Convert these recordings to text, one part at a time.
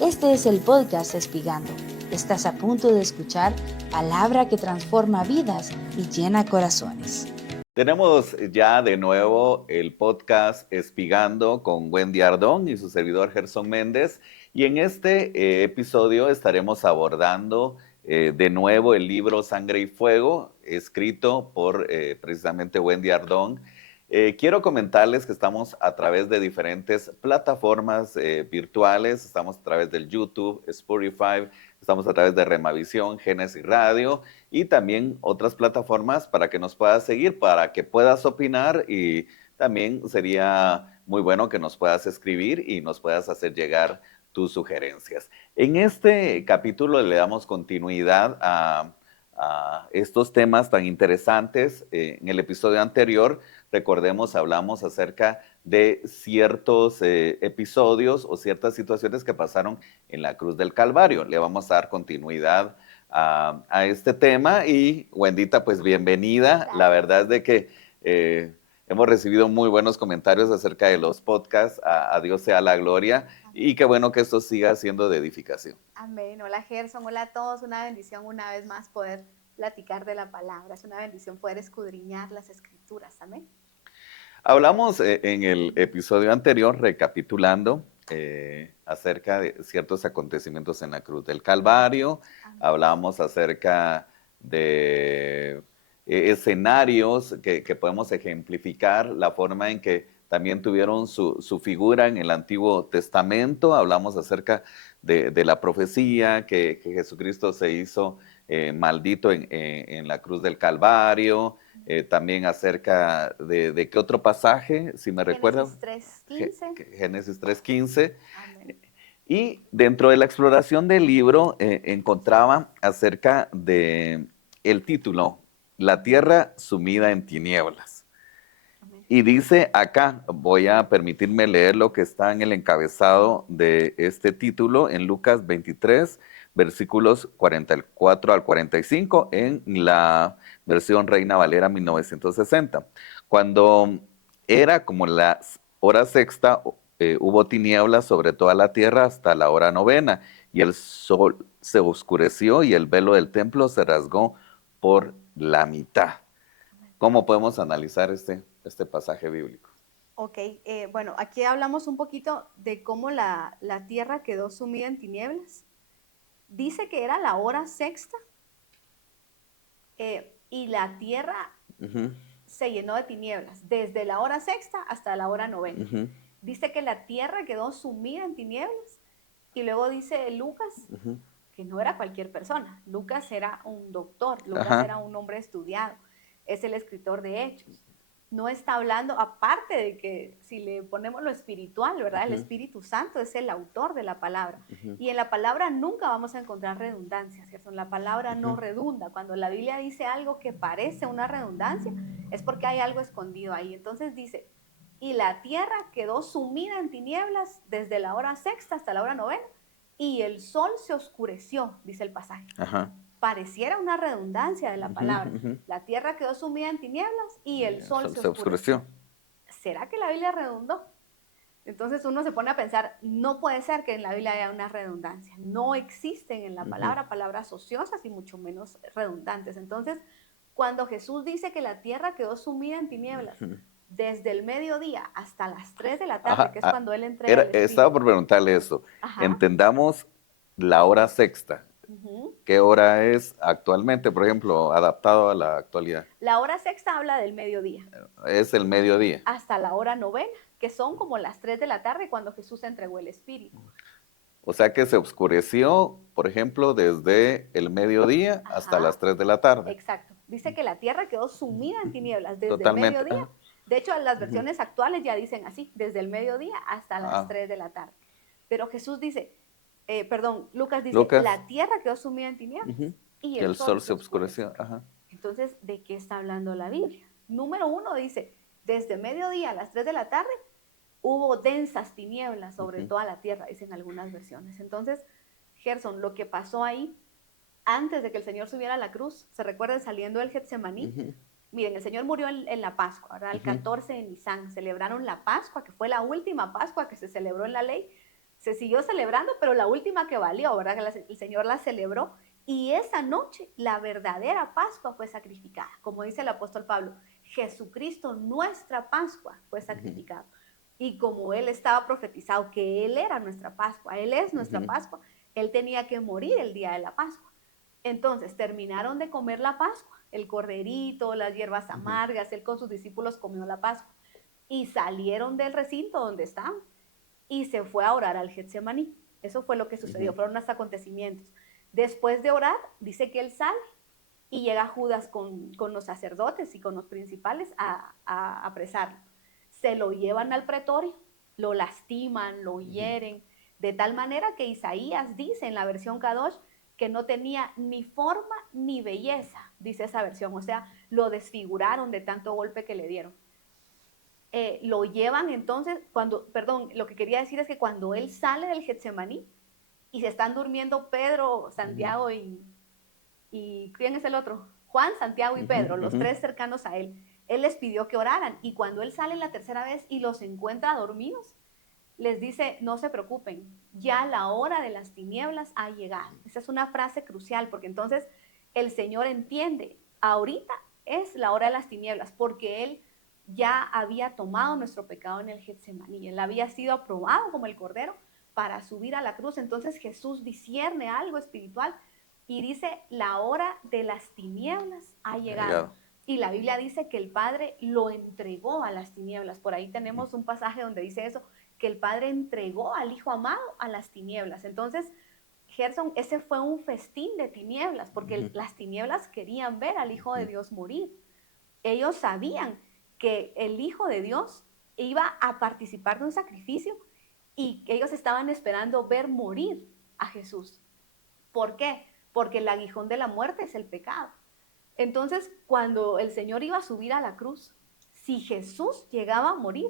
Este es el podcast Espigando. Estás a punto de escuchar palabra que transforma vidas y llena corazones. Tenemos ya de nuevo el podcast Espigando con Wendy Ardón y su servidor Gerson Méndez. Y en este episodio estaremos abordando de nuevo el libro Sangre y Fuego, escrito por precisamente Wendy Ardón. Quiero comentarles que estamos a través de diferentes plataformas virtuales. Estamos a través del YouTube, Spotify, estamos a través de Remavisión, Génesis Radio y también otras plataformas para que nos puedas seguir, para que puedas opinar, y también sería muy bueno que nos puedas escribir y nos puedas hacer llegar tus sugerencias. En este capítulo le damos continuidad a estos temas tan interesantes. En el episodio anterior, recordemos, hablamos acerca de ciertos episodios o ciertas situaciones que pasaron en la cruz del Calvario. Le vamos a dar continuidad a este tema y Wendita, pues bienvenida. La verdad es de que hemos recibido muy buenos comentarios acerca de los podcasts. A Dios sea la gloria. Y qué bueno que esto siga siendo de edificación. Amén. Hola Gerson, hola a todos. Una bendición una vez más poder platicar de la palabra. Es una bendición poder escudriñar las escrituras. Amén. Hablamos en el episodio anterior, recapitulando, acerca de ciertos acontecimientos en la cruz del Calvario. Amén. Hablamos acerca de escenarios que podemos ejemplificar, la forma en que también tuvieron su figura en el Antiguo Testamento. Hablamos acerca de la profecía, que Jesucristo se hizo maldito en la cruz del Calvario. También acerca de qué otro pasaje, si me recuerdas. Génesis 3:15. Génesis 3:15. Amén. Y dentro de la exploración del libro encontraba acerca de el título, La tierra sumida en tinieblas. Amén. Y dice acá, voy a permitirme leer lo que está en el encabezado de este título en Lucas 23, versículos 44 al 45, en la versión Reina Valera 1960. Cuando era como la hora sexta, hubo tinieblas sobre toda la tierra hasta la hora novena, y el sol se oscureció y el velo del templo se rasgó por la mitad. ¿Cómo podemos analizar este pasaje bíblico? Ok, bueno, aquí hablamos un poquito de cómo la tierra quedó sumida en tinieblas. Dice que era la hora sexta y la tierra se llenó de tinieblas, desde la hora sexta hasta la hora novena. Dice que la tierra quedó sumida en tinieblas, y luego dice Lucas que no era cualquier persona. Lucas era un doctor, Lucas era un hombre estudiado, es el escritor de Hechos. No está hablando, aparte de que si le ponemos lo espiritual, ¿verdad? El Espíritu Santo es el autor de la palabra. Y en la palabra nunca vamos a encontrar redundancias, ¿cierto? La palabra no redunda. Cuando la Biblia dice algo que parece una redundancia, es porque hay algo escondido ahí. Entonces dice, y la tierra quedó sumida en tinieblas desde la hora sexta hasta la hora novena, y el sol se oscureció, dice el pasaje. Pareciera una redundancia de la palabra. La tierra quedó sumida en tinieblas y el sol se oscureció. ¿Será que la Biblia redundó? Entonces uno se pone a pensar, no puede ser que en la Biblia haya una redundancia. No existen en la palabra palabras ociosas y mucho menos redundantes. Entonces, cuando Jesús dice que la tierra quedó sumida en tinieblas desde el mediodía hasta las 3 de la tarde, que es cuando Él entrega el Espíritu. Estaba por preguntarle eso. Entendamos la hora sexta. ¿Qué hora es actualmente, por ejemplo, adaptado a la actualidad? La hora sexta habla del mediodía. Es el mediodía. Hasta la hora novena, que son como las 3 de la tarde cuando Jesús entregó el Espíritu. O sea que se oscureció, por ejemplo, desde el mediodía hasta las 3 de la tarde. Exacto. Dice que la tierra quedó sumida en tinieblas desde el mediodía. De hecho, las versiones actuales ya dicen así, desde el mediodía hasta las 3 de la tarde. Pero Jesús dice, Lucas dice, la tierra quedó sumida en tinieblas y el sol se oscureció. Entonces, ¿de qué está hablando la Biblia? Número 1 dice, desde mediodía a las 3 de la tarde hubo densas tinieblas sobre toda la tierra, dicen algunas versiones. Entonces, Gerson, lo que pasó ahí, antes de que el Señor subiera a la cruz, ¿se recuerdan saliendo del Getsemaní? Miren, el Señor murió en la Pascua, ¿verdad? El 14 de Nisan, celebraron la Pascua, que fue la última Pascua que se celebró en la ley, Se siguió celebrando, pero la última que valió, ¿verdad? Que el Señor la celebró. Y esa noche la verdadera Pascua fue sacrificada. Como dice el apóstol Pablo, Jesucristo, nuestra Pascua, fue sacrificado. Y como Él estaba profetizado que Él era nuestra Pascua, Él es nuestra Pascua, Él tenía que morir el día de la Pascua. Entonces terminaron de comer la Pascua, el corderito, las hierbas amargas, Él con sus discípulos comió la Pascua. Y salieron del recinto donde estaban y se fue a orar al Getsemaní. Eso fue lo que sucedió, fueron los acontecimientos. Después de orar, dice que él sale y llega Judas con los sacerdotes y con los principales a apresarlo. Se lo llevan al pretorio, lo lastiman, lo hieren, de tal manera que Isaías dice en la versión Kadosh que no tenía ni forma ni belleza, dice esa versión, o sea, lo desfiguraron de tanto golpe que le dieron. Lo llevan entonces, lo que quería decir es que cuando él sale del Getsemaní y se están durmiendo Pedro, Santiago y ¿quién es el otro? Juan, Santiago y Pedro, los tres cercanos a él. Él les pidió que oraran y cuando él sale la tercera vez y los encuentra dormidos, les dice, no se preocupen, ya la hora de las tinieblas ha llegado. Esa es una frase crucial porque entonces el Señor entiende, ahorita es la hora de las tinieblas porque Él ya había tomado nuestro pecado en el Getsemaní. Él había sido aprobado como el Cordero para subir a la cruz. Entonces Jesús discierne algo espiritual y dice, la hora de las tinieblas ha llegado. Y la Biblia dice que el Padre lo entregó a las tinieblas. Por ahí tenemos un pasaje donde dice eso, que el Padre entregó al Hijo amado a las tinieblas. Entonces, Gerson, ese fue un festín de tinieblas, porque las tinieblas querían ver al Hijo de Dios morir. Ellos sabían que el Hijo de Dios iba a participar de un sacrificio y que ellos estaban esperando ver morir a Jesús. ¿Por qué? Porque el aguijón de la muerte es el pecado. Entonces, cuando el Señor iba a subir a la cruz, si Jesús llegaba a morir,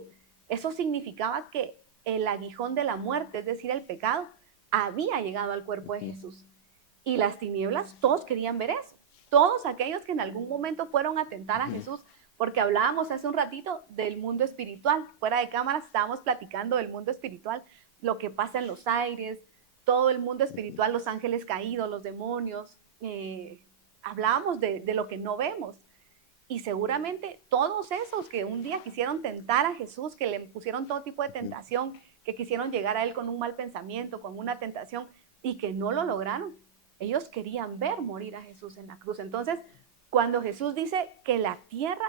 eso significaba que el aguijón de la muerte, es decir, el pecado, había llegado al cuerpo de Jesús. Y las tinieblas, todos querían ver eso. Todos aquellos que en algún momento fueron a tentar a Jesús, porque hablábamos hace un ratito del mundo espiritual. Fuera de cámaras estábamos platicando del mundo espiritual, lo que pasa en los aires, todo el mundo espiritual, los ángeles caídos, los demonios. Hablábamos de lo que no vemos. Y seguramente todos esos que un día quisieron tentar a Jesús, que le pusieron todo tipo de tentación, que quisieron llegar a él con un mal pensamiento, con una tentación, y que no lo lograron, ellos querían ver morir a Jesús en la cruz. Entonces, cuando Jesús dice que la tierra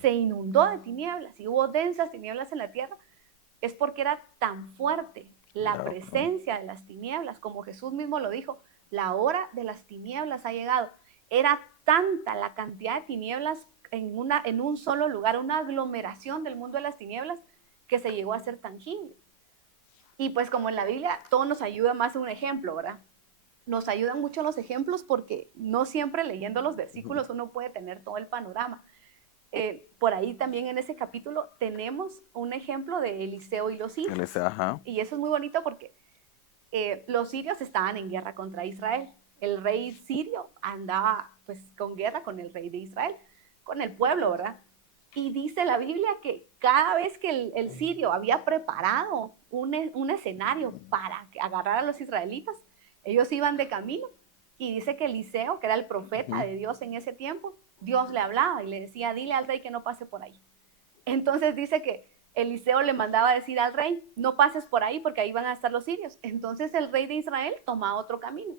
se inundó de tinieblas y hubo densas tinieblas en la tierra, es porque era tan fuerte la presencia de las tinieblas, como Jesús mismo lo dijo, la hora de las tinieblas ha llegado. Era tanta la cantidad de tinieblas en un solo lugar, una aglomeración del mundo de las tinieblas que se llegó a ser tangible. Y pues como en la Biblia todo nos ayuda más un ejemplo, ¿verdad? Nos ayudan mucho los ejemplos porque no siempre leyendo los versículos uno puede tener todo el panorama. Por ahí también en ese capítulo tenemos un ejemplo de Eliseo y los sirios. Y eso es muy bonito porque los sirios estaban en guerra contra Israel. El rey sirio andaba pues con guerra con el rey de Israel, con el pueblo, ¿verdad? Y dice la Biblia que cada vez que el sirio había preparado un escenario para agarrar a los israelitas, ellos iban de camino y dice que Eliseo, que era el profeta de Dios en ese tiempo, Dios le hablaba y le decía, dile al rey que no pase por ahí. Entonces dice que Eliseo le mandaba a decir al rey, no pases por ahí porque ahí van a estar los sirios. Entonces el rey de Israel tomaba otro camino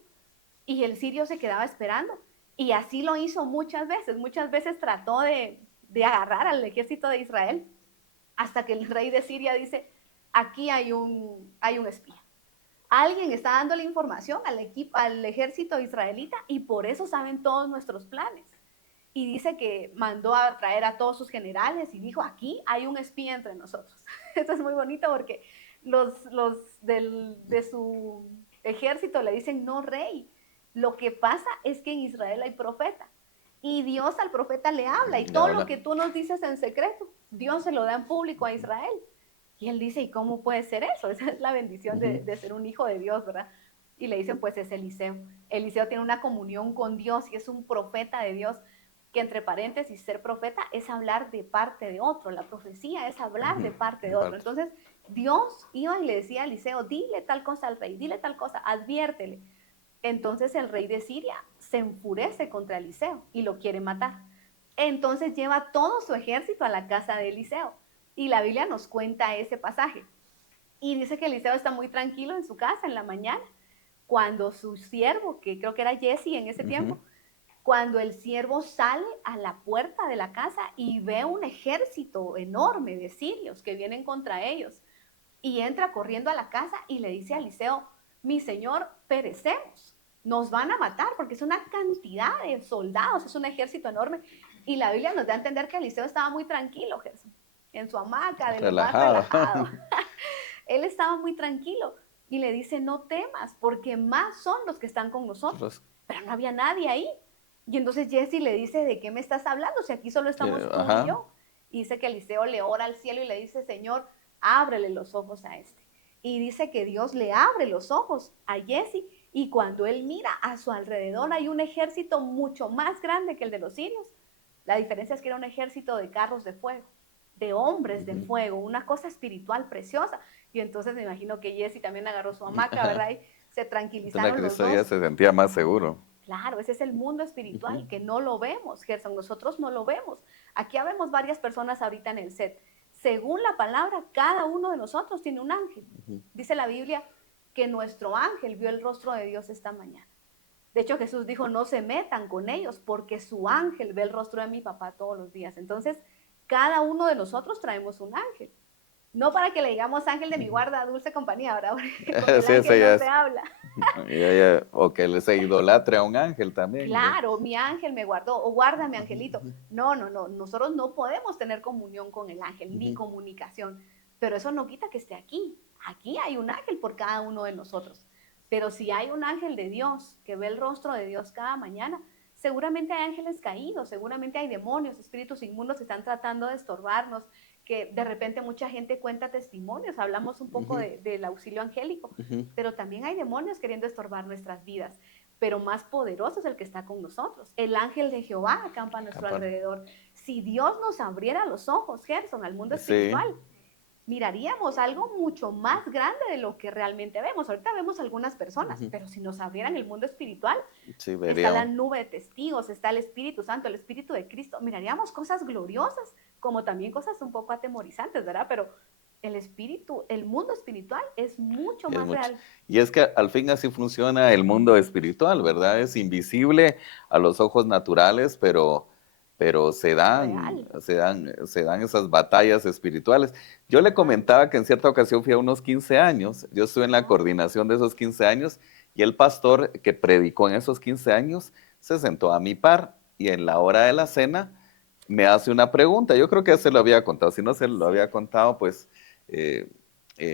y el sirio se quedaba esperando. Y así lo hizo muchas veces trató de agarrar al ejército de Israel, hasta que el rey de Siria dice, aquí hay un espía. Alguien está dando la información al ejército israelita y por eso saben todos nuestros planes. Y dice que mandó a traer a todos sus generales y dijo, aquí hay un espía entre nosotros. Esto es muy bonito porque los de su ejército le dicen, no, rey, lo que pasa es que en Israel hay profeta. Y Dios al profeta le habla y todo lo que tú nos dices en secreto, Dios se lo da en público a Israel. Y él dice, ¿y cómo puede ser eso? Esa es la bendición de ser un hijo de Dios, ¿verdad? Y le dicen, pues es Eliseo. Eliseo tiene una comunión con Dios y es un profeta de Dios, que entre paréntesis, ser profeta es hablar de parte de otro. La profecía es hablar de parte de otro. Entonces, Dios iba y le decía a Eliseo, dile tal cosa al rey, dile tal cosa, adviértele. Entonces el rey de Siria se enfurece contra Eliseo y lo quiere matar. Entonces lleva todo su ejército a la casa de Eliseo. Y la Biblia nos cuenta ese pasaje. Y dice que Eliseo está muy tranquilo en su casa en la mañana, cuando su siervo, que creo que era Jesse en ese tiempo, cuando el siervo sale a la puerta de la casa y ve un ejército enorme de sirios que vienen contra ellos, y entra corriendo a la casa y le dice a Eliseo, mi señor, perecemos, nos van a matar porque es una cantidad de soldados, es un ejército enorme. Y la Biblia nos da a entender que Eliseo estaba muy tranquilo, Gerson, en su hamaca, de lo más relajado. Él estaba muy tranquilo y le dice, no temas, porque más son los que están con nosotros. Pero no había nadie ahí. Y entonces Jesse le dice, ¿de qué me estás hablando? Si aquí solo estamos tú y yo. Y dice que Eliseo le ora al cielo y le dice, Señor, ábrele los ojos a este. Y dice que Dios le abre los ojos a Jesse, y cuando él mira a su alrededor hay un ejército mucho más grande que el de los sirios. La diferencia es que era un ejército de carros de fuego, de hombres de fuego, una cosa espiritual preciosa. Y entonces me imagino que Jesse también agarró su hamaca, ¿verdad? Y se tranquilizaron los dos. Ya se sentía más seguro. Claro, ese es el mundo espiritual que no lo vemos, Gerson, nosotros no lo vemos. Aquí vemos varias personas ahorita en el set. Según la palabra, cada uno de nosotros tiene un ángel. Dice la Biblia que nuestro ángel vio el rostro de Dios esta mañana. De hecho, Jesús dijo, no se metan con ellos porque su ángel ve el rostro de mi papá todos los días. Entonces, cada uno de nosotros traemos un ángel. No para que le digamos ángel de mi guarda, dulce compañía, ¿verdad? Porque el ángel no se habla. O que se idolatre a un ángel también. Claro, mi ángel me guardó, o guárdame, angelito. No, nosotros no podemos tener comunión con el ángel, ni comunicación, pero eso no quita que esté aquí. Aquí hay un ángel por cada uno de nosotros. Pero si hay un ángel de Dios que ve el rostro de Dios cada mañana, seguramente hay ángeles caídos, seguramente hay demonios, espíritus inmundos que están tratando de estorbarnos, que de repente mucha gente cuenta testimonios, hablamos un poco del auxilio angélico, pero también hay demonios queriendo estorbar nuestras vidas, pero más poderoso es el que está con nosotros. El ángel de Jehová acampa a nuestro alrededor. Si Dios nos abriera los ojos, Gerson, al mundo espiritual, miraríamos algo mucho más grande de lo que realmente vemos. Ahorita vemos algunas personas, pero si nos abrieran el mundo espiritual, está la nube de testigos, está el Espíritu Santo, el Espíritu de Cristo, miraríamos cosas gloriosas, como también cosas un poco atemorizantes, ¿verdad? Pero el espíritu, el mundo espiritual es mucho más real. Y es que al fin así funciona el mundo espiritual, ¿verdad? Es invisible a los ojos naturales, pero se dan esas batallas espirituales. Yo le comentaba que en cierta ocasión fui a unos 15 años, yo estuve en la coordinación de esos 15 años, y el pastor que predicó en esos 15 años se sentó a mi par, y en la hora de la cena me hace una pregunta. Yo creo que ya se lo había contado, si no se lo había contado, pues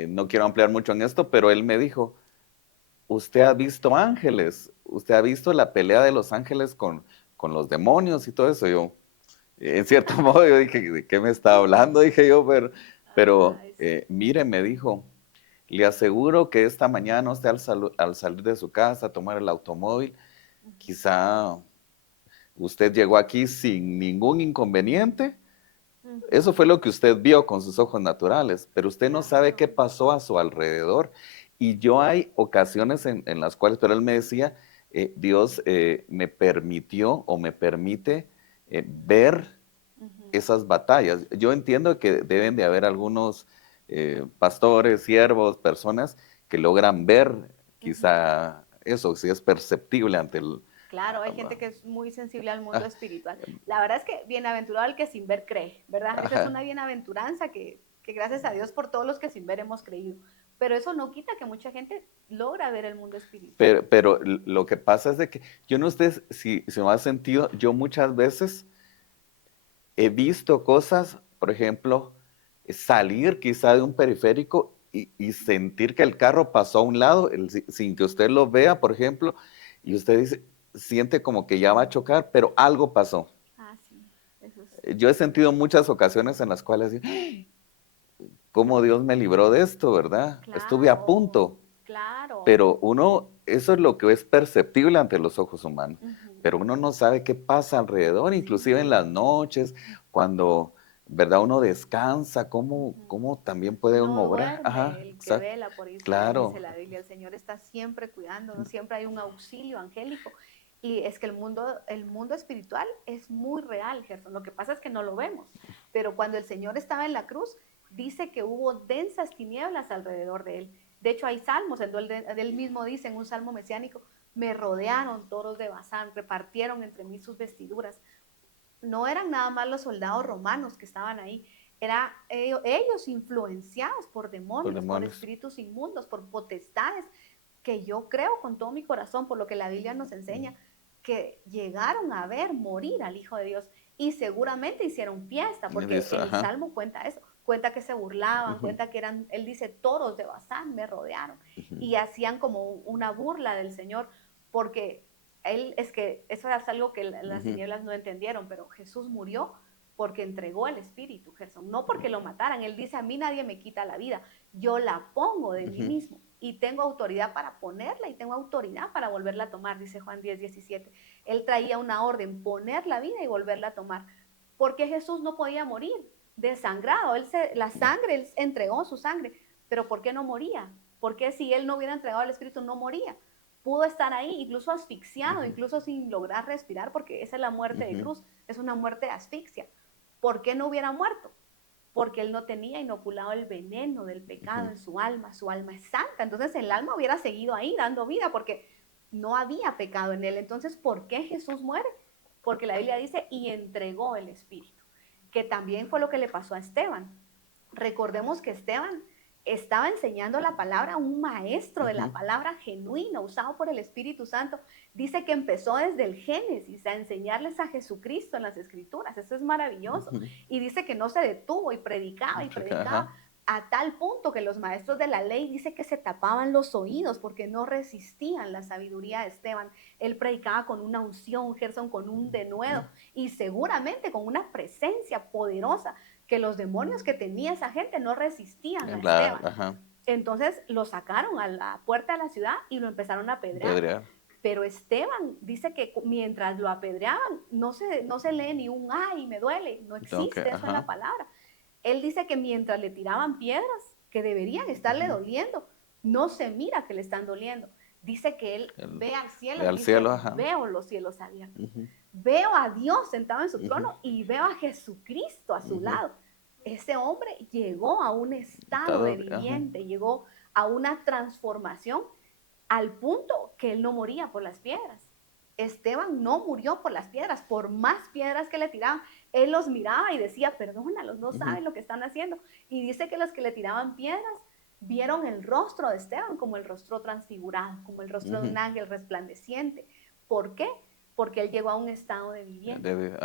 no quiero ampliar mucho en esto, pero él me dijo, ¿usted ha visto ángeles? ¿Usted ha visto la pelea de los ángeles con los demonios y todo eso? Yo, en cierto modo, yo dije, ¿de qué me está hablando? Dije yo, pero mire, me dijo, le aseguro que esta mañana usted al salir de su casa, a tomar el automóvil, quizá usted llegó aquí sin ningún inconveniente. Eso fue lo que usted vio con sus ojos naturales, pero usted no sabe qué pasó a su alrededor. Y yo hay ocasiones en las cuales, pero él me decía, Dios me permitió o me permite ver esas batallas. Yo entiendo que deben de haber algunos pastores, siervos, personas que logran ver quizá eso, si es perceptible ante el... Claro, hay gente que es muy sensible al mundo espiritual. La verdad es que bienaventurado el que sin ver cree, ¿verdad? Esa es una bienaventuranza que gracias a Dios por todos los que sin ver hemos creído. Pero eso no quita que mucha gente logra ver el mundo espiritual. Pero lo que pasa es de que, yo no sé si me ha sentido, yo muchas veces he visto cosas, por ejemplo, salir quizá de un periférico y sentir que el carro pasó a un lado, sin que usted lo vea, por ejemplo, y usted dice, siente como que ya va a chocar, pero algo pasó. Sí, eso es. Yo he sentido muchas ocasiones en las cuales digo, ¿cómo Dios me libró de esto, verdad? Claro, estuve a punto. Claro. Pero eso es lo que es perceptible ante los ojos humanos, pero uno no sabe qué pasa alrededor, inclusive en las noches, cuando ¿verdad? Uno descansa, ¿cómo también puede uno No obrar? Ajá, duerme el que exacto, vela por Israel, dice claro. la Biblia. El Señor está siempre cuidándonos, siempre hay un auxilio angélico. Y es que el mundo espiritual es muy real, Gerson. Lo que pasa es que no lo vemos. Pero cuando el Señor estaba en la cruz, dice que hubo densas tinieblas alrededor de él. De hecho, hay salmos en donde él mismo dice en un salmo mesiánico: me rodearon toros de Basán, repartieron entre mí sus vestiduras. No eran nada más los soldados romanos que estaban ahí, eran ellos influenciados por Por demonios, por demonios. espíritus inmundos, por potestades, que yo creo con todo mi corazón, por lo que la Biblia nos enseña, que llegaron a ver morir al Hijo de Dios y seguramente hicieron fiesta, Y porque dice, el ajá. Salmo cuenta eso, cuenta que se burlaban, cuenta que eran, él dice, toros de Bazán me rodearon y hacían como una burla del Señor, porque él, es que eso es algo que las tinieblas no entendieron, pero Jesús murió porque entregó el Espíritu, Jesús, no porque lo mataran. Él dice: a mí nadie me quita la vida, yo la pongo de mí mismo y tengo autoridad para ponerla y tengo autoridad para volverla a tomar, dice Juan 10:17. Él traía una orden: poner la vida y volverla a tomar, porque Jesús no podía morir desangrado. La sangre, él entregó su sangre, pero ¿por qué no moría? Porque si él no hubiera entregado el Espíritu, no moría. Pudo estar ahí, incluso asfixiado, incluso sin lograr respirar, porque esa es la muerte de cruz, es una muerte de asfixia. ¿Por qué no hubiera muerto? Porque él no tenía inoculado el veneno del pecado en su alma es santa, entonces el alma hubiera seguido ahí dando vida, porque no había pecado en él. Entonces, ¿por qué Jesús muere? Porque la Biblia dice: y entregó el Espíritu, que también fue lo que le pasó a Esteban. Recordemos que Esteban estaba enseñando la palabra, un maestro de la palabra genuino, usado por el Espíritu Santo. Dice que empezó desde el Génesis a enseñarles a Jesucristo en las Escrituras. Eso es maravilloso. Y dice que no se detuvo y predicaba y predicaba, Ajá. a tal punto que los maestros de la ley dice que se tapaban los oídos porque no resistían la sabiduría de Esteban. Él predicaba con una unción, Gerson, con un denuedo y seguramente con una presencia poderosa, que los demonios que tenía esa gente no resistían a Esteban. Ajá. Entonces lo sacaron a la puerta de la ciudad y lo empezaron a apedrear. Pedrear. Pero Esteban dice que mientras lo apedreaban, no se lee ni un ay, me duele, no existe eso en la palabra. Él dice que mientras le tiraban piedras que deberían estarle doliendo, no se mira que le están doliendo. Dice que él ve al cielo y dice: veo los cielos abiertos. Veo a Dios sentado en su trono y veo a Jesucristo a su lado. Ese hombre llegó a un estado de viviente, llegó a una transformación al punto que él no moría por las piedras. Esteban no murió por las piedras, por más piedras que le tiraban. Él los miraba y decía: perdónalos, no saben lo que están haciendo. Y dice que los que le tiraban piedras vieron el rostro de Esteban como el rostro transfigurado, como el rostro de un ángel resplandeciente. ¿Por qué? Porque él llegó a un estado de viviente.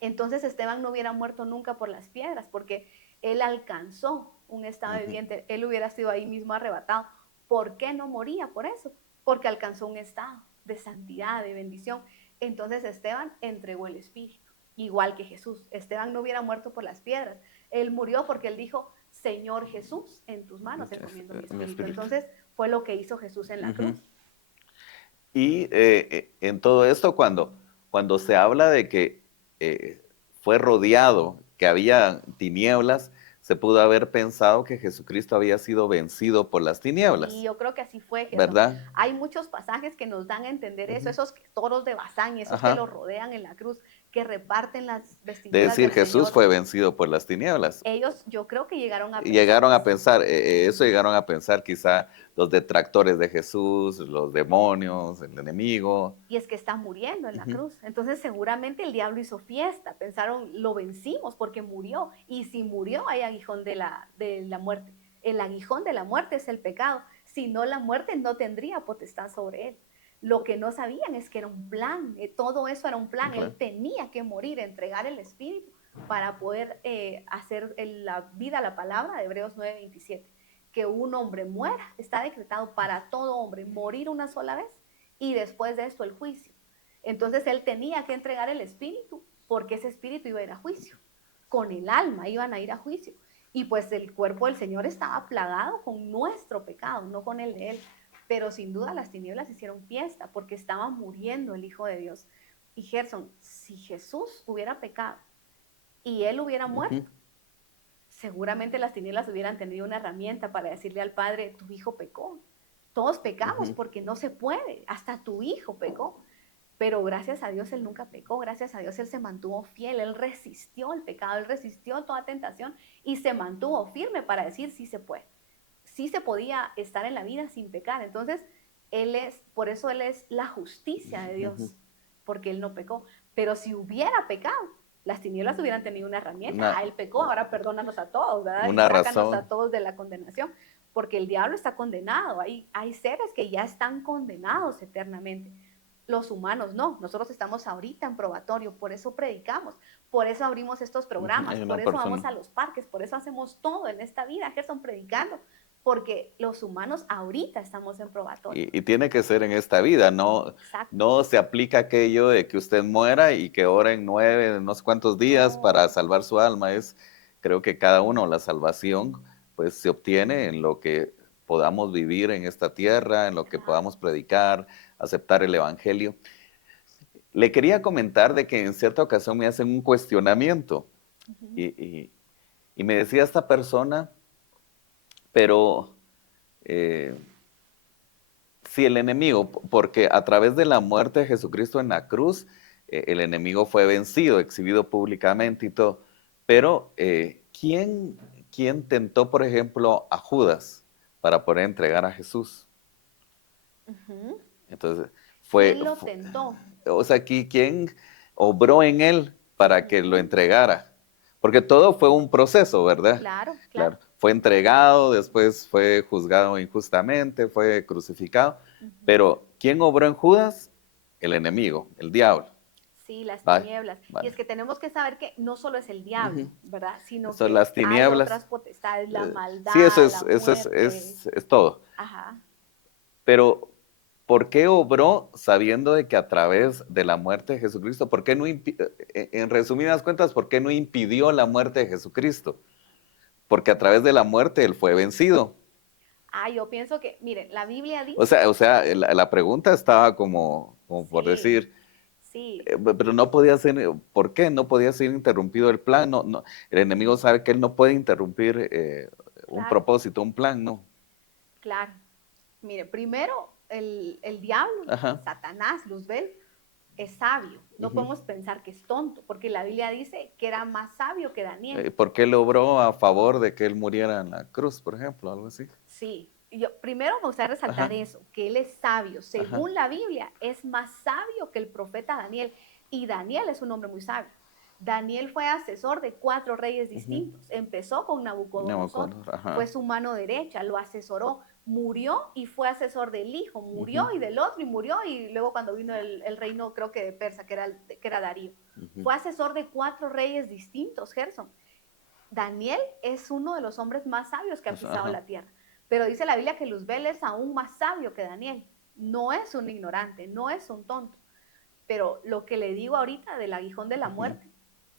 Entonces Esteban no hubiera muerto nunca por las piedras, porque él alcanzó un estado de viviente. Él hubiera sido ahí mismo arrebatado. ¿Por qué no moría por eso? Porque alcanzó un estado de santidad, de bendición. Entonces Esteban entregó el Espíritu, igual que Jesús. Esteban no hubiera muerto por las piedras. Él murió porque él dijo: Señor Jesús, en tus manos encomiendo mi espíritu. Entonces fue lo que hizo Jesús en la cruz. Y en todo esto, cuando se habla de que fue rodeado, que había tinieblas, se pudo haber pensado que Jesucristo había sido vencido por las tinieblas. Y yo creo que así fue, Jesús. ¿Verdad? Hay muchos pasajes que nos dan a entender eso, esos toros de Bazán y esos que lo rodean en la cruz, que reparten las vestiduras. De decir, Jesús fue vencido por las tinieblas. Ellos, yo creo que llegaron a pensar. Eso llegaron a pensar quizá los detractores de Jesús, los demonios, el enemigo. Y es que está muriendo en la cruz. Entonces seguramente el diablo hizo fiesta. Pensaron: lo vencimos porque murió. Y si murió, hay aguijón de la muerte. El aguijón de la muerte es el pecado. Si no, la muerte no tendría potestad sobre él. Lo que no sabían es que era un plan. Todo eso era un plan. Él tenía que morir, entregar el Espíritu para poder hacer la vida, la palabra de Hebreos 9:27. Que un hombre muera, está decretado para todo hombre morir una sola vez, y después de esto el juicio. Entonces él tenía que entregar el Espíritu, porque ese Espíritu iba a ir a juicio. Con el alma iban a ir a juicio. Y pues el cuerpo del Señor estaba plagado con nuestro pecado, no con el de él. Pero sin duda las tinieblas hicieron fiesta porque estaba muriendo el Hijo de Dios. Y Gerson, si Jesús hubiera pecado y él hubiera muerto, seguramente las tinieblas hubieran tenido una herramienta para decirle al padre, tu hijo pecó. Todos pecamos porque no se puede, hasta tu hijo pecó. Pero gracias a Dios él nunca pecó, gracias a Dios él se mantuvo fiel, él resistió el pecado, él resistió toda tentación y se mantuvo firme para decir sí se puede. Sí se podía estar en la vida sin pecar. Entonces, por eso él es la justicia de Dios, porque él no pecó. Pero si hubiera pecado, las tinieblas hubieran tenido una herramienta. Él pecó, ahora perdónanos a todos, ¿verdad? Una Y sácanos razón. a todos de la condenación, porque el diablo está condenado. Hay seres que ya están condenados eternamente. Los humanos no, nosotros estamos ahorita en probatorio, por eso predicamos, por eso abrimos estos programas, por eso vamos a los parques, por eso hacemos todo en esta vida, Gerson, predicando, porque los humanos ahorita estamos en probatorio. Y tiene que ser en esta vida, no se aplica aquello de que usted muera y que oren 9, no sé cuántos días para salvar su alma. Creo que cada uno, la salvación, pues se obtiene en lo que podamos vivir en esta tierra, en lo que podamos predicar, aceptar el evangelio. Le quería comentar de que en cierta ocasión me hacen un cuestionamiento y me decía esta persona, pero si el enemigo, porque a través de la muerte de Jesucristo en la cruz, el enemigo fue vencido, exhibido públicamente y todo, pero ¿quién tentó, por ejemplo, a Judas para poder entregar a Jesús? Entonces, ¿quién lo tentó? O sea, ¿quién obró en él para que lo entregara? Porque todo fue un proceso, ¿verdad? Claro. Fue entregado, después fue juzgado injustamente, fue crucificado. Pero ¿quién obró en Judas? El enemigo, el diablo. Sí, las tinieblas. Y es que tenemos que saber que no solo es el diablo, ¿verdad? Sino que las tinieblas, hay otras potestades, la maldad, sí, eso muerte. es todo. Ajá. Pero ¿por qué obró sabiendo de que a través de la muerte de Jesucristo, por qué no en resumidas cuentas, por qué no impidió la muerte de Jesucristo? Porque a través de la muerte él fue vencido. Yo pienso que, miren, la Biblia dice... O sea, la pregunta estaba como por decir, pero no podía ser, ¿por qué? No podía ser interrumpido el plan. No, el enemigo sabe que él no puede interrumpir un propósito, un plan, ¿no? Claro. Mire, primero el diablo, Satanás, Luzbel, es sabio. No podemos pensar que es tonto, porque la Biblia dice que era más sabio que Daniel. ¿Por qué lo obró a favor de que él muriera en la cruz, por ejemplo, algo así? Sí. Primero me gustaría resaltar eso, que él es sabio. Según la Biblia, es más sabio que el profeta Daniel. Y Daniel es un hombre muy sabio. Daniel fue asesor de 4 reyes distintos. Empezó con Nabucodonosor, fue su mano derecha, lo asesoró, murió y fue asesor del hijo, murió y del otro y murió, y luego cuando vino el reino, creo que de Persa, que era Darío, fue asesor de 4 reyes distintos, Gerson. Daniel es uno de los hombres más sabios que ha pisado la tierra, pero dice la Biblia que Luzbel es aún más sabio que Daniel. No es un ignorante, no es un tonto, pero lo que le digo ahorita del aguijón de la muerte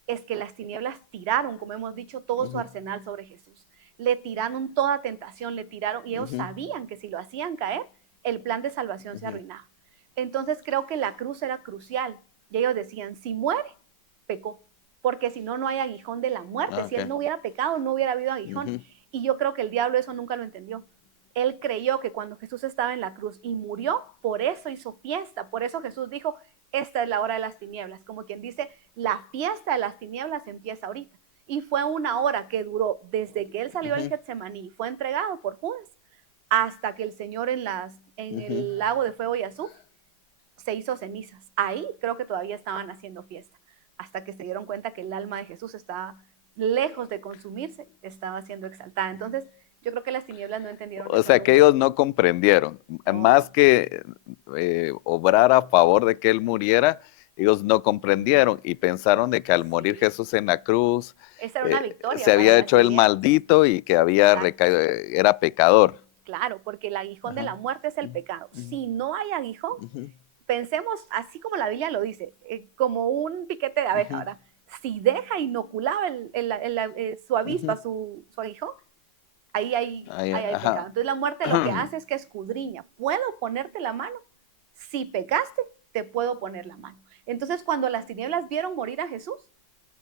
es que las tinieblas tiraron, como hemos dicho, todo su arsenal sobre Jesús. Le tiraron toda tentación, le tiraron, y ellos sabían que si lo hacían caer, el plan de salvación se arruinaba. Entonces creo que la cruz era crucial, y ellos decían, si muere, pecó, porque si no, no hay aguijón de la muerte. Si él no hubiera pecado, no hubiera habido aguijón. Y yo creo que el diablo eso nunca lo entendió. Él creyó que cuando Jesús estaba en la cruz y murió, por eso hizo fiesta, por eso Jesús dijo, esta es la hora de las tinieblas, como quien dice, la fiesta de las tinieblas empieza ahorita. Y fue una hora que duró desde que él salió del Getsemaní y fue entregado por Judas, hasta que el Señor en el lago de fuego y azufre se hizo cenizas. Ahí creo que todavía estaban haciendo fiesta, hasta que se dieron cuenta que el alma de Jesús estaba lejos de consumirse, estaba siendo exaltada. Entonces, yo creo que las tinieblas no entendieron. O sea, que ellos no comprendieron. Más que obrar a favor de que él muriera, ellos no comprendieron y pensaron de que al morir Jesús en la cruz, esa era una victoria, se había hecho el maldito y que había recaído, era pecador. Claro, porque el aguijón de la muerte es el pecado. Si no hay aguijón, pensemos, así como la Biblia lo dice, como un piquete de abeja, ¿verdad? Si deja inoculado su avispa, su aguijón, ahí hay pecado. Entonces la muerte lo que hace es que escudriña. ¿Puedo ponerte la mano? Si pecaste, te puedo poner la mano. Entonces cuando las tinieblas vieron morir a Jesús,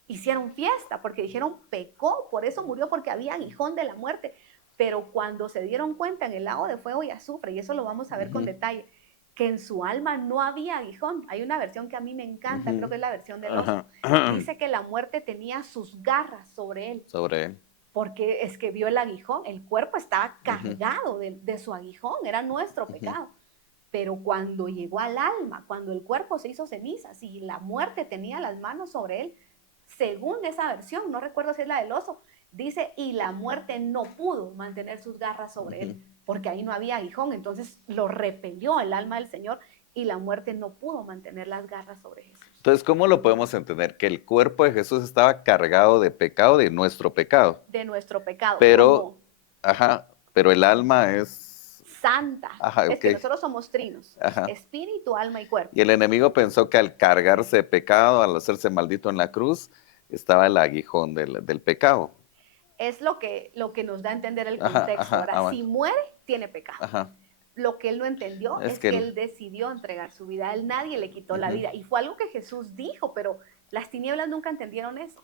hicieron fiesta porque dijeron pecó, por eso murió, porque había aguijón de la muerte. Pero cuando se dieron cuenta en el lago de fuego y azufre, y eso lo vamos a ver con detalle, que en su alma no había aguijón. Hay una versión que a mí me encanta, creo que es la versión del oso. Dice que la muerte tenía sus garras sobre él. Sobre él. Porque es que vio el aguijón, el cuerpo estaba cargado de su aguijón, era nuestro pecado. Pero cuando llegó al alma, cuando el cuerpo se hizo cenizas y la muerte tenía las manos sobre él, según esa versión, no recuerdo si es la del oso, dice, y la muerte no pudo mantener sus garras sobre él, porque ahí no había aguijón, entonces lo repelió el alma del Señor y la muerte no pudo mantener las garras sobre Jesús. Entonces, ¿cómo lo podemos entender? Que el cuerpo de Jesús estaba cargado de pecado, de nuestro pecado. De nuestro pecado. Pero, pero el alma es santa. Es ok. que nosotros somos trinos, espíritu, alma y cuerpo. Y el enemigo pensó que al cargarse de pecado, al hacerse maldito en la cruz, estaba el aguijón del pecado. Es lo que nos da a entender el contexto. Ahora, si muere, tiene pecado. Lo que él no entendió es que él decidió entregar su vida. A él nadie le quitó la vida. Y fue algo que Jesús dijo, pero las tinieblas nunca entendieron eso.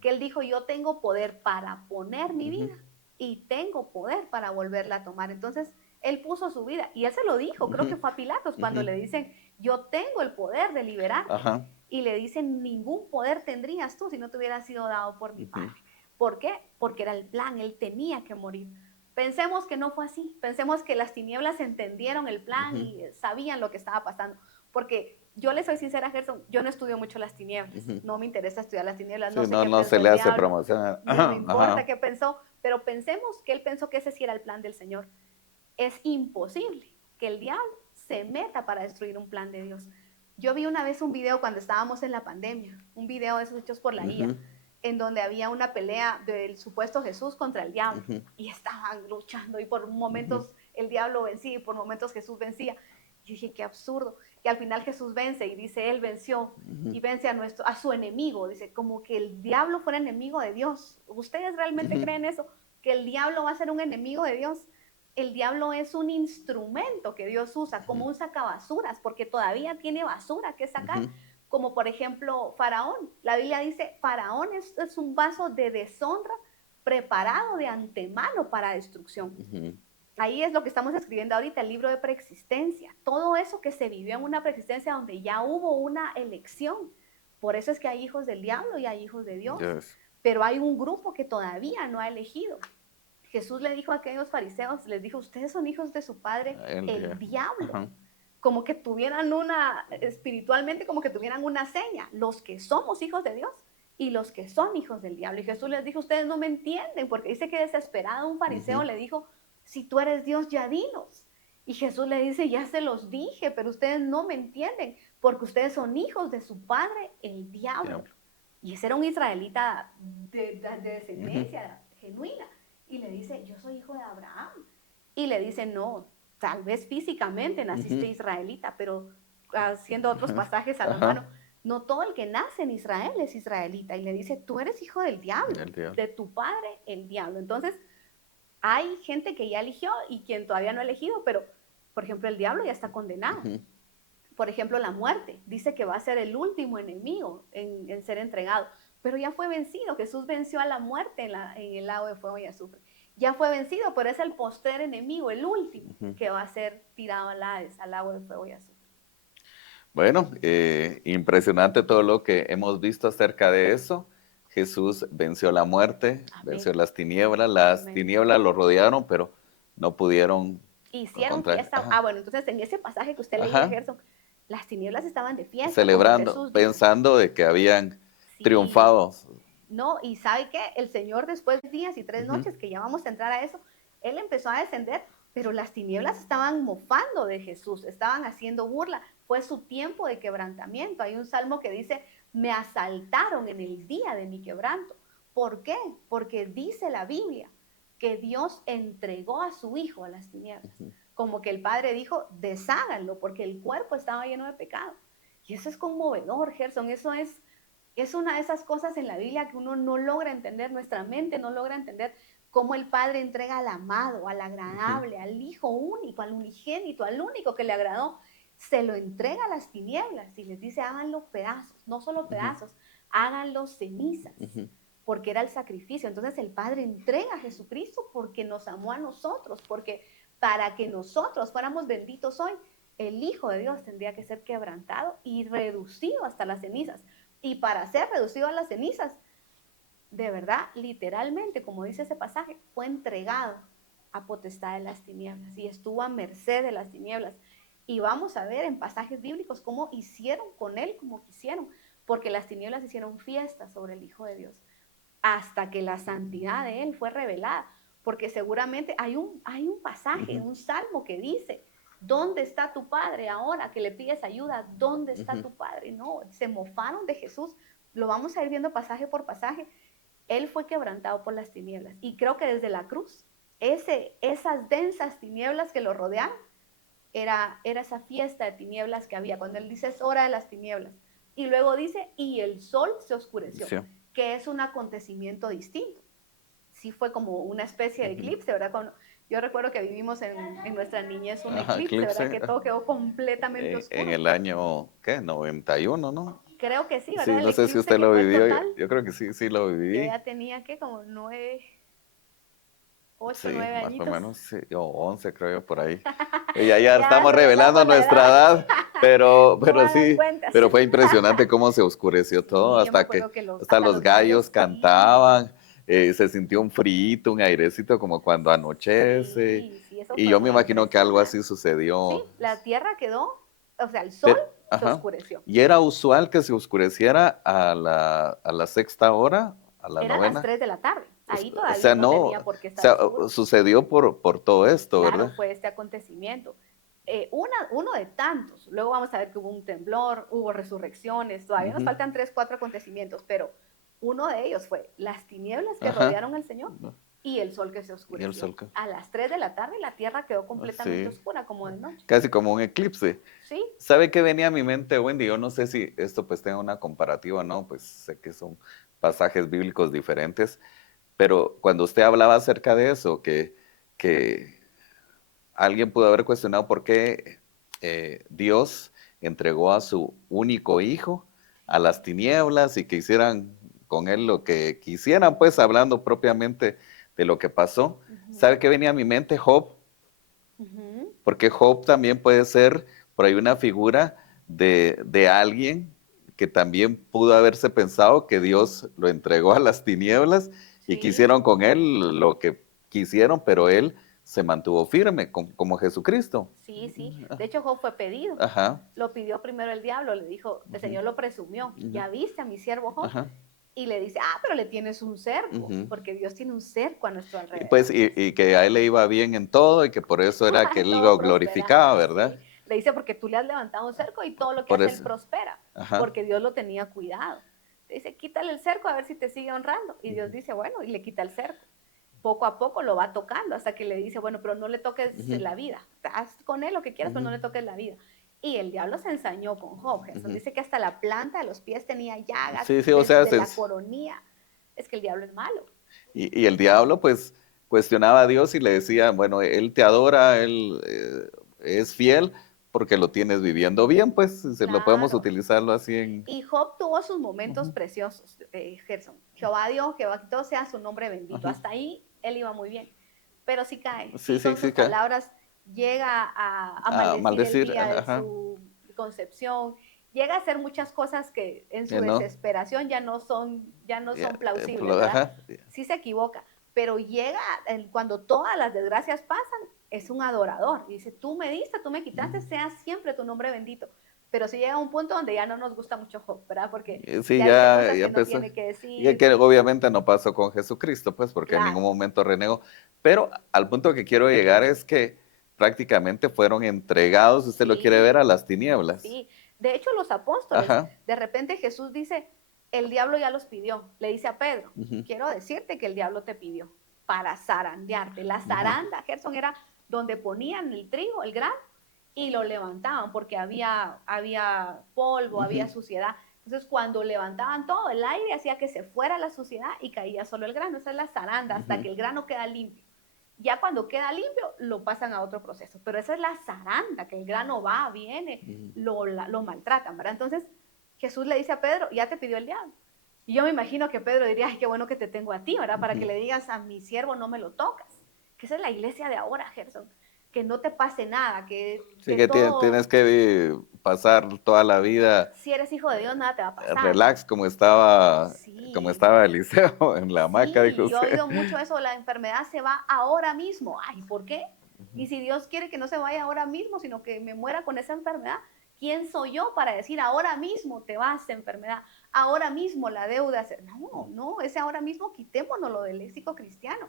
Que él dijo, yo tengo poder para poner mi vida y tengo poder para volverla a tomar. Entonces, él puso su vida y él se lo dijo, creo que fue a Pilatos cuando le dicen, yo tengo el poder de liberarte. Y le dicen, ningún poder tendrías tú si no te hubiera sido dado por mi Padre. ¿Por qué? Porque era el plan, él tenía que morir. Pensemos que no fue así, pensemos que las tinieblas entendieron el plan y sabían lo que estaba pasando. Porque yo le soy sincera, Gerson, yo no estudio mucho las tinieblas, no me interesa estudiar las tinieblas, no sé qué no pensó se le el hace diablo, promoción. No me importa qué pensó, pero pensemos que él pensó que ese sí era el plan del Señor. Es imposible que el diablo se meta para destruir un plan de Dios. Yo vi una vez un video cuando estábamos en la pandemia, un video de esos hechos por la IA, en donde había una pelea del supuesto Jesús contra el diablo, y estaban luchando, y por momentos el diablo vencía, y por momentos Jesús vencía. Yo dije, qué absurdo, que al final Jesús vence, y dice, él venció, y vence a su enemigo, dice, como que el diablo fuera enemigo de Dios. ¿Ustedes realmente creen eso? Que el diablo va a ser un enemigo de Dios. El diablo es un instrumento que Dios usa, como un sacabasuras, porque todavía tiene basura que sacar. Como por ejemplo Faraón. La Biblia dice, Faraón es un vaso de deshonra preparado de antemano para destrucción. Ahí es lo que estamos escribiendo ahorita, el libro de preexistencia. Todo eso que se vivió en una preexistencia donde ya hubo una elección. Por eso es que hay hijos del diablo y hay hijos de Dios. Pero hay un grupo que todavía no ha elegido. Jesús le dijo a aquellos fariseos, les dijo, ustedes son hijos de su padre, el diablo. Como que tuvieran espiritualmente, como que tuvieran una seña, los que somos hijos de Dios y los que son hijos del diablo. Y Jesús les dijo, ustedes no me entienden, porque dice que desesperado un fariseo le dijo, si tú eres Dios, ya dinos. Y Jesús le dice, ya se los dije, pero ustedes no me entienden, porque ustedes son hijos de su padre, el diablo. Y ese era un israelita de descendencia genuina. Y le dice, yo soy hijo de Abraham. Y le dice, no, tal vez físicamente naciste israelita, pero haciendo otros pasajes a la mano, no todo el que nace en Israel es israelita. Y le dice, tú eres hijo del diablo, de tu padre, el diablo. Entonces, hay gente que ya eligió y quien todavía no ha elegido, pero, por ejemplo, el diablo ya está condenado. Por ejemplo, la muerte. Dice que va a ser el último enemigo en ser entregado. Pero ya fue vencido. Jesús venció a la muerte en el lago de fuego y azufre. Ya fue vencido, pero es el postrer enemigo, el último, que va a ser tirado al lago de fuego y azufre. Bueno, impresionante todo lo que hemos visto acerca de eso. Jesús venció la muerte, venció las tinieblas. Las tinieblas lo rodearon, pero no pudieron. Hicieron fiesta. Bueno, entonces en ese pasaje que usted leía, Gerson, las tinieblas estaban de fiesta. Celebrando, pensando de que habían triunfado. No, y ¿sabe qué? El Señor después de días y 3 noches, que ya vamos a entrar a eso, Él empezó a descender, pero las tinieblas estaban mofando de Jesús, estaban haciendo burla. Fue su tiempo de quebrantamiento. Hay un salmo que dice, me asaltaron en el día de mi quebranto. ¿Por qué? Porque dice la Biblia que Dios entregó a su Hijo a las tinieblas. Como que el Padre dijo, desháganlo, porque el cuerpo estaba lleno de pecado. Y eso es conmovedor, Gerson. Eso es una de esas cosas en la Biblia que uno no logra entender, nuestra mente no logra entender cómo el Padre entrega al amado, al agradable, al Hijo único, al unigénito, al único que le agradó. Se lo entrega a las tinieblas y les dice, háganlo pedazos, no solo pedazos, háganlo cenizas, porque era el sacrificio. Entonces el Padre entrega a Jesucristo porque nos amó a nosotros, porque para que nosotros fuéramos benditos hoy, el Hijo de Dios tendría que ser quebrantado y reducido hasta las cenizas. Y para ser reducido a las cenizas, de verdad, literalmente, como dice ese pasaje, fue entregado a potestad de las tinieblas y estuvo a merced de las tinieblas. Y vamos a ver en pasajes bíblicos cómo hicieron con él como quisieron, porque las tinieblas hicieron fiesta sobre el Hijo de Dios, hasta que la santidad de él fue revelada, porque seguramente hay un pasaje, un salmo que dice, ¿dónde está tu Padre ahora que le pides ayuda? ¿Dónde está tu Padre? No, se mofaron de Jesús. Lo vamos a ir viendo pasaje por pasaje. Él fue quebrantado por las tinieblas. Y creo que desde la cruz, esas densas tinieblas que lo rodeaban, era esa fiesta de tinieblas que había. Cuando él dice es hora de las tinieblas. Y luego dice, y el sol se oscureció, sí, que es un acontecimiento distinto. Sí fue como una especie de eclipse, ¿verdad? Yo recuerdo que vivimos en nuestra niñez un eclipse, ¿verdad? Que todo quedó completamente oscuro. En el año, ¿qué? 91, ¿no? Creo que sí, ¿verdad? Sí, el no sé si usted lo vivió, yo creo que sí, sí lo viví. Yo ya tenía, ¿qué? Como 8, sí, 9 más añitos. O menos, sí, o 11 creo yo por ahí. Ya estamos revelando nuestra edad, pero no sí, pero fue impresionante cómo se oscureció todo, sí, hasta hasta los gallos cantaban, se sintió un frito, un airecito como cuando anochece, sí, eso y fue yo me muy imagino que algo así sucedió. Sí, la tierra quedó, o sea, el sol se oscureció. ¿Y era usual que se oscureciera a la sexta hora, a la Era novena? A las 3 de la tarde. Ahí todavía o sea, no tenía por qué estar oscuro. Sucedió por todo esto, claro, ¿verdad? fue este acontecimiento. Uno de tantos. Luego vamos a ver que hubo un temblor, hubo resurrecciones. Todavía nos faltan 3, 4 acontecimientos, pero uno de ellos fue las tinieblas que rodearon al Señor y el sol que se oscureció. A las 3 de la tarde la tierra quedó completamente oscura, como de noche. Casi como un eclipse. Sí. ¿Sabe qué venía a mi mente, Wendy? Yo no sé si esto pues tenga una comparativa o no, pues sé que son pasajes bíblicos diferentes, pero cuando usted hablaba acerca de eso, que alguien pudo haber cuestionado por qué Dios entregó a su único hijo a las tinieblas y que hicieran con él lo que quisieran, pues hablando propiamente de lo que pasó. ¿Sabe qué venía a mi mente? Job. Porque Job también puede ser por ahí una figura de alguien que también pudo haberse pensado que Dios lo entregó a las tinieblas y que hicieron con él lo que quisieron, pero él se mantuvo firme, como Jesucristo. Sí, sí. De hecho, Job fue pedido. Lo pidió primero el diablo, le dijo, el Señor lo presumió, ya viste a mi siervo Job. Y le dice, pero le tienes un cerco, porque Dios tiene un cerco a nuestro alrededor. Pues, y que a él le iba bien en todo y que por eso era que él lo glorificaba, ¿verdad? Sí. Le dice, porque tú le has levantado un cerco y todo lo que hace él prospera, porque Dios lo tenía cuidado. Le dice, quítale el cerco a ver si te sigue honrando. Y Dios dice, bueno, y le quita el cerco. Poco a poco lo va tocando hasta que le dice, bueno, pero no le toques la vida. Haz con él lo que quieras, pero no le toques la vida. Y el diablo se ensañó con Job. Dice que hasta la planta de los pies tenía llagas, o sea, de la coronilla. Es que el diablo es malo. Y el diablo, pues, cuestionaba a Dios y le decía, bueno, él te adora, él es fiel porque lo tienes viviendo bien, pues, lo podemos utilizarlo así en... Y Job tuvo sus momentos preciosos, Gerson. Jehová Dios, que todo sea su nombre bendito. Hasta ahí él iba muy bien. Pero sí cae. Sí, con sus palabras llega a maldecir el día de su concepción. Llega a hacer muchas cosas que en su desesperación ya no son plausibles, ¿verdad? Sí se equivoca, pero llega cuando todas las desgracias pasan, es un adorador. Y dice, tú me diste, tú me quitaste, sea siempre tu nombre bendito. Pero sí llega a un punto donde ya no nos gusta mucho Job, ¿verdad? Porque ya hay cosas que no tiene que decir. Y que obviamente no pasó con Jesucristo, pues, porque en ningún momento renegó. Pero al punto que quiero llegar es que prácticamente fueron entregados, usted lo quiere ver, a las tinieblas. Sí, de hecho los apóstoles, de repente Jesús dice, el diablo ya los pidió, le dice a Pedro, quiero decirte que el diablo te pidió para zarandearte. La zaranda, Gerson, era donde ponían el trigo, el grano, y lo levantaban porque había polvo, había suciedad. Entonces cuando levantaban todo, el aire hacía que se fuera la suciedad y caía solo el grano. Esa es la zaranda, hasta que el grano queda limpio. Ya cuando queda limpio, lo pasan a otro proceso. Pero esa es la zaranda, que el grano va, viene, lo maltratan, ¿verdad? Entonces, Jesús le dice a Pedro, ya te pidió el diablo. Y yo me imagino que Pedro diría, ay, qué bueno que te tengo a ti, ¿verdad? Para que le digas a mi siervo no me lo tocas. Que esa es la iglesia de ahora, Gerson. Que no te pase nada, Sí, que que todo, tienes que pasar toda la vida si eres hijo de Dios, nada te va a pasar. relax como Sí, estaba Eliseo en la hamaca, dijo sí, yo he usted. oído mucho eso, la enfermedad se va ahora mismo. Ay, ¿por qué? Y si Dios quiere que no se vaya ahora mismo, sino que me muera con esa enfermedad, ¿quién soy yo para decir ahora mismo te vas esa enfermedad? Ahora mismo la deuda. No, no, ese ahora mismo quitémonos lo del léxico cristiano.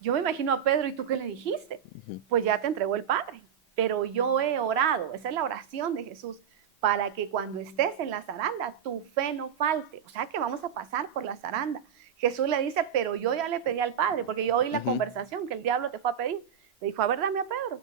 Yo me imagino a Pedro, ¿y tú qué le dijiste? Pues ya te entregó el Padre, pero yo he orado, esa es la oración de Jesús, para que cuando estés en la zaranda, tu fe no falte. O sea que vamos a pasar por la zaranda. Jesús le dice, pero yo ya le pedí al Padre, porque yo oí la conversación que el diablo te fue a pedir. Le dijo, a ver, dame a Pedro.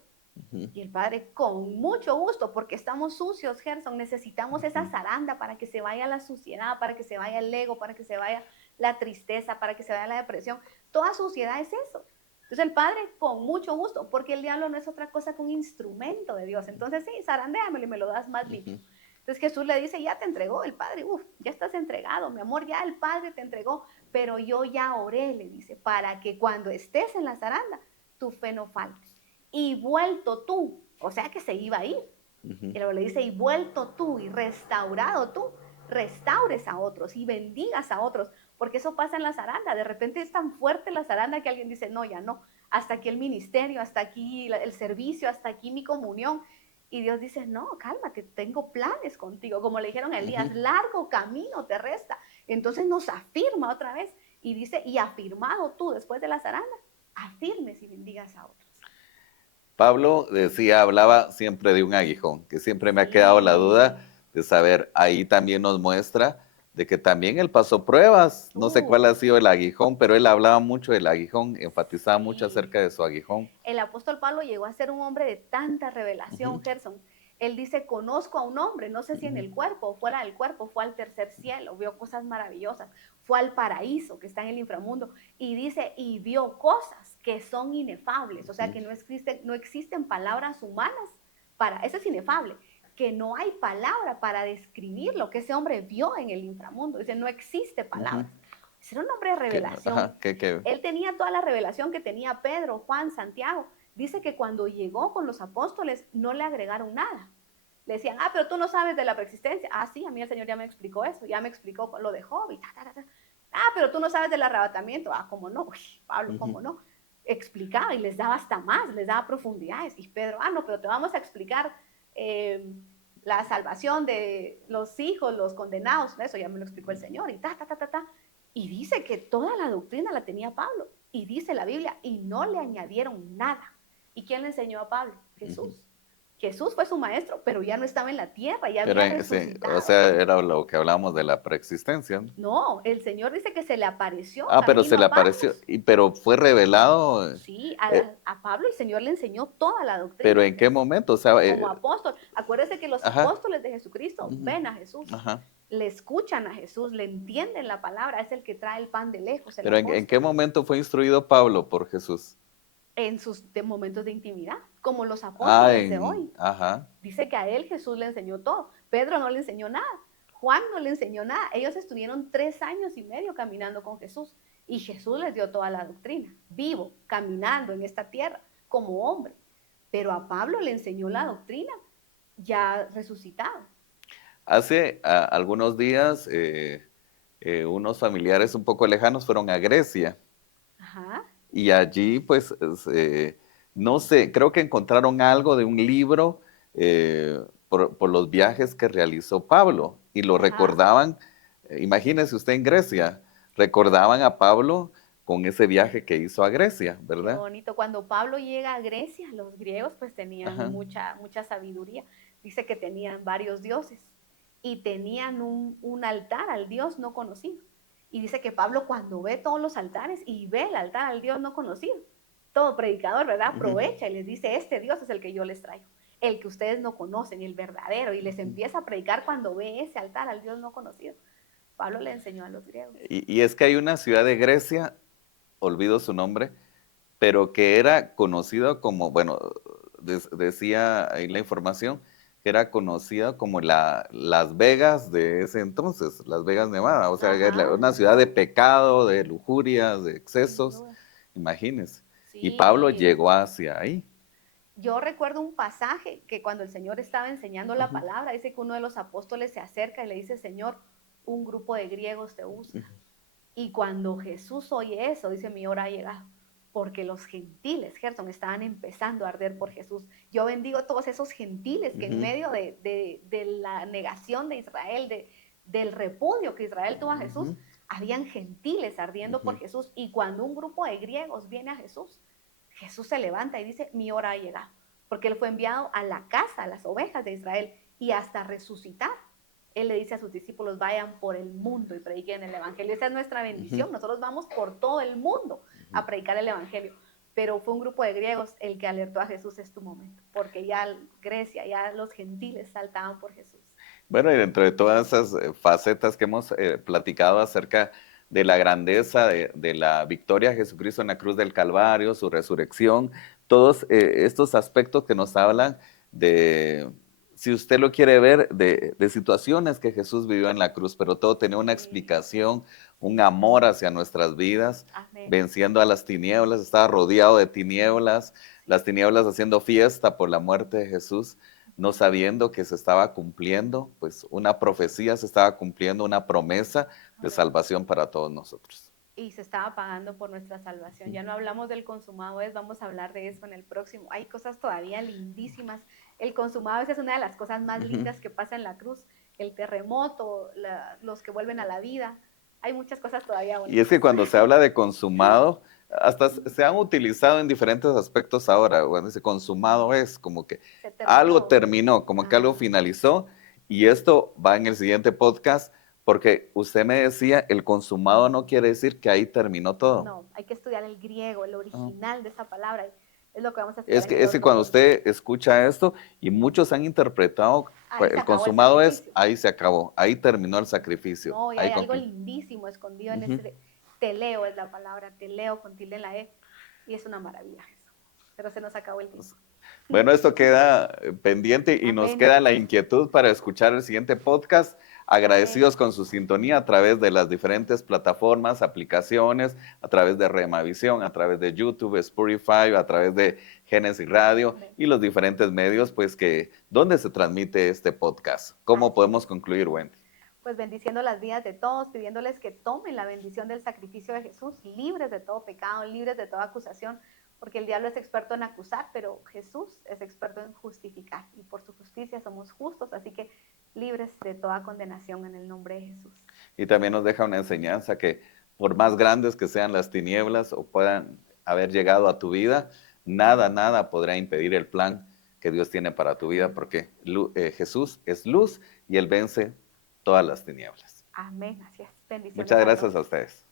Y el Padre, con mucho gusto, porque estamos sucios, Gerson, necesitamos esa zaranda para que se vaya la suciedad, para que se vaya el ego, para que se vaya la tristeza, para que se vaya la depresión. Toda suciedad es eso. Entonces el Padre, con mucho gusto, porque el diablo no es otra cosa que un instrumento de Dios. Entonces sí, zarandéamelo y me lo das más limpio. Entonces Jesús le dice, ya te entregó el Padre, ya estás entregado, mi amor, ya el Padre te entregó, pero yo ya oré, le dice, para que cuando estés en la zaranda, tu fe no falte. Y vuelto tú, o sea que se iba a ir. Y luego le dice, y vuelto tú y restaurado tú, restaures a otros y bendigas a otros, porque eso pasa en la zaranda. De repente es tan fuerte la zaranda que alguien dice, no, ya no, hasta aquí el ministerio, hasta aquí el servicio, hasta aquí mi comunión. Y Dios dice, no, cálmate, tengo planes contigo. Como le dijeron a Elías, largo camino te resta. Entonces nos afirma otra vez y dice, y afirmado tú después de la zaranda, afirmes y bendigas a otros. Pablo decía, hablaba siempre de un aguijón, que siempre me ha quedado la duda Sí. de saber, ahí también nos muestra de que también él pasó pruebas, no sé cuál ha sido el aguijón, pero él hablaba mucho del aguijón, enfatizaba mucho Sí. acerca de su aguijón. El apóstol Pablo llegó a ser un hombre de tanta revelación, Ujú, Gerson. Él dice, conozco a un hombre, no sé si en ujú, el cuerpo o fuera del cuerpo, fue al tercer cielo, vio cosas maravillosas, fue al paraíso que está en el inframundo y dice, y vio cosas que son inefables, o sea que no existen palabras humanas para, eso es inefable, que no hay palabra para describir lo que ese hombre vio en el inframundo, dice, no existe ujú. palabras. Era un hombre de revelación. Ajá, que, Él tenía toda la revelación que tenía Pedro, Juan, Santiago. Dice que cuando llegó con los apóstoles no le agregaron nada. Le decían, pero tú no sabes de la preexistencia. Ah, sí, a mí el Señor ya me explicó eso, ya me explicó lo de Job y pero tú no sabes del arrebatamiento. Ah, ¿cómo no? Uy, Pablo, ¿cómo no? Explicaba y les daba hasta más, les daba profundidades. Y Pedro, no, pero te vamos a explicar la salvación de los hijos, los condenados. Eso ya me lo explicó el Señor. Y Y dice que toda la doctrina la tenía Pablo. Y dice la Biblia, y no le añadieron nada. ¿Y quién le enseñó a Pablo? Jesús. Jesús fue su maestro, pero ya no estaba en la tierra, ya pero había sí, o resucitado. sea, era lo que hablamos de la preexistencia, ¿no? No, el Señor dice que se le apareció Pero se camino le a apareció, Patmos. pero fue revelado, Sí, eh, a Pablo el Señor le enseñó toda la pero doctrina, ¿en qué momento? O sea, como apóstol. Acuérdese que los ajá, apóstoles de Jesucristo ven a Jesús, ajá. le escuchan a Jesús, le entienden la palabra, es el que trae el pan de lejos, el Pero en qué apóstol. momento fue instruido Pablo por Jesús? En sus momentos de intimidad, como los apóstoles de hoy. Ajá. Dice que a él Jesús le enseñó todo. Pedro no le enseñó nada. Juan no le enseñó nada. Ellos estuvieron 3 años y medio caminando con Jesús. Y Jesús les dio toda la doctrina, vivo, caminando en esta tierra, como hombre. Pero a Pablo le enseñó la doctrina ya resucitado. Hace algunos días, unos familiares un poco lejanos fueron a Grecia Ajá. y allí, pues, no sé, creo que encontraron algo de un libro por los viajes que realizó Pablo y lo Ajá. recordaban, imagínese usted en Grecia, recordaban a Pablo con ese viaje que hizo a Grecia, Qué ¿verdad? bonito. Cuando Pablo llega a Grecia, los griegos pues tenían Ajá. mucha sabiduría. Dice que tenían varios dioses y tenían un altar al Dios no conocido. Y dice que Pablo cuando ve todos los altares y ve el altar al Dios no conocido, todo predicador, ¿verdad? Ujú. Aprovecha y les dice, este Dios es el que yo les traigo, el que ustedes no conocen, el verdadero. Y les empieza a predicar cuando ve ese altar al Dios no conocido. Pablo le enseñó a los griegos. Y es que hay una ciudad de Grecia, olvido su nombre, pero que era conocido como, bueno, decía ahí la información, era conocida como Las Vegas de ese entonces, Las Vegas, Nevada. O sea, una ciudad de pecado, de lujurias, de excesos, imagínense. Y Pablo Sí. llegó hacia ahí. Yo recuerdo un pasaje que cuando el Señor estaba enseñando la palabra, dice que uno de los apóstoles se acerca y le dice, Señor, un grupo de griegos te busca. Y cuando Jesús oye eso, dice, mi hora ha llegado. Porque los gentiles, Gerson, estaban empezando a arder por Jesús. Yo bendigo a todos esos gentiles que en medio de la negación de Israel, del repudio que Israel tuvo a Jesús, habían gentiles ardiendo por Jesús. Y cuando un grupo de griegos viene a Jesús, Jesús se levanta y dice, mi hora ha llegado. Porque él fue enviado a la casa, a las ovejas de Israel, y hasta resucitar. Él le dice a sus discípulos, vayan por el mundo y prediquen el evangelio. Esa es nuestra bendición. Nosotros vamos por todo el mundo a predicar el evangelio. Pero fue un grupo de griegos el que alertó a Jesús, es tu momento. Porque ya Grecia, ya los gentiles saltaban por Jesús. Bueno, y dentro de todas esas facetas que hemos platicado acerca de la grandeza de la victoria de Jesucristo en la cruz del Calvario, su resurrección, todos estos aspectos que nos hablan de, si usted lo quiere ver, de situaciones que Jesús vivió en la cruz, pero todo tenía una explicación, un amor hacia nuestras vidas, venciendo a las tinieblas, estaba rodeado de tinieblas, las tinieblas haciendo fiesta por la muerte de Jesús, no sabiendo que se estaba cumpliendo, pues una profecía se estaba cumpliendo, una promesa de salvación para todos nosotros. Y se estaba pagando por nuestra salvación. Ya no hablamos del consumado es, vamos a hablar de eso en el próximo. Hay cosas todavía lindísimas. El consumado es una de las cosas más lindas que pasa en la cruz. El terremoto, los que vuelven a la vida. Hay muchas cosas todavía bonitas. Y es que cuando se habla de consumado, hasta se han utilizado en diferentes aspectos ahora. Bueno, ese consumado es como que algo terminó, como que algo finalizó. Y esto va en el siguiente podcast, porque usted me decía, el consumado no quiere decir que ahí terminó todo. No, hay que estudiar el griego, el original de esa palabra. Es lo que vamos a estudiar. Es que cuando usted escucha esto, y muchos han interpretado, pues, el consumado es, ahí se acabó, ahí terminó el sacrificio. No, y hay algo lindísimo escondido en ese, teleo es la palabra, teleo con tilde en la E, y es una maravilla eso. Pero se nos acabó el tiempo. Bueno, esto queda pendiente y nos queda la inquietud para escuchar el siguiente podcast. Agradecidos con su sintonía a través de las diferentes plataformas, aplicaciones, a través de Remavisión, a través de YouTube, Spotify, a través de Génesis Radio y los diferentes medios, pues que, ¿dónde se transmite este podcast? ¿Cómo podemos concluir, Wendy? Pues bendiciendo las vidas de todos, pidiéndoles que tomen la bendición del sacrificio de Jesús, libres de todo pecado, libres de toda acusación, porque el diablo es experto en acusar, pero Jesús es experto en justificar, y por su justicia somos justos, así que libres de toda condenación en el nombre de Jesús. Y también nos deja una enseñanza que por más grandes que sean las tinieblas o puedan haber llegado a tu vida, nada podrá impedir el plan que Dios tiene para tu vida, porque Jesús es luz y Él vence todas las tinieblas. Amén, así es. Bendiciones. Muchas gracias a ustedes.